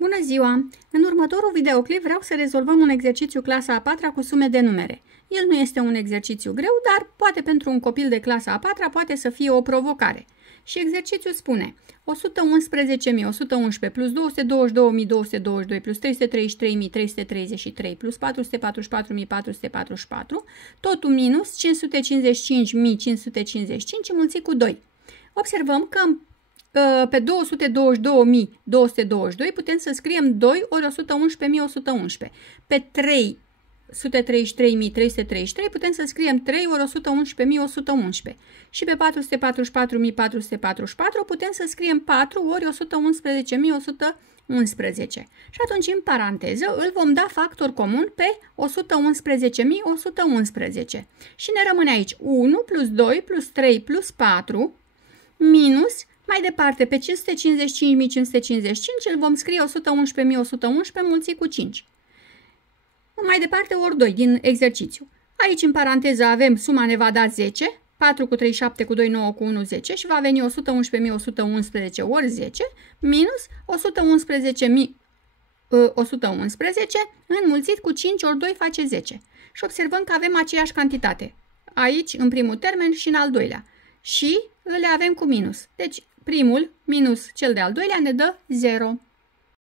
Bună ziua! În următorul videoclip vreau să rezolvăm un exercițiu clasa a 4-a cu sume de numere. El nu este un exercițiu greu, dar poate pentru un copil de clasa a 4-a poate să fie o provocare. Și exercițiul spune 111.111 plus 222.222 plus 333.333 plus 444.444, totul minus 555.555 înmulțit cu 2. Observăm că pe 222.222 putem să scriem 2 ori 111.111. Pe 333.333 putem să scriem 3 ori 111.111. Și pe 444.444 putem să scriem 4 ori 111.111. Și atunci, în paranteză, îl vom da factor comun pe 111.111. Și ne rămâne aici 1 plus 2 plus 3 plus 4 minus, mai departe, pe 555.555 îl vom scrie 111.111 mulțit cu 5. Mai departe, ori 2 din exercițiu. Aici, în paranteză, avem suma ne va da 10, 4 cu 3, 7 cu 2, 9 cu 1, 10 și va veni 111.111 ori 10 minus 111.111 înmulțit cu 5 ori 2 face 10. Și observăm că avem aceeași cantitate. Aici, în primul termen și în al doilea. Și le avem cu minus. Deci, primul minus cel de-al doilea ne dă 0.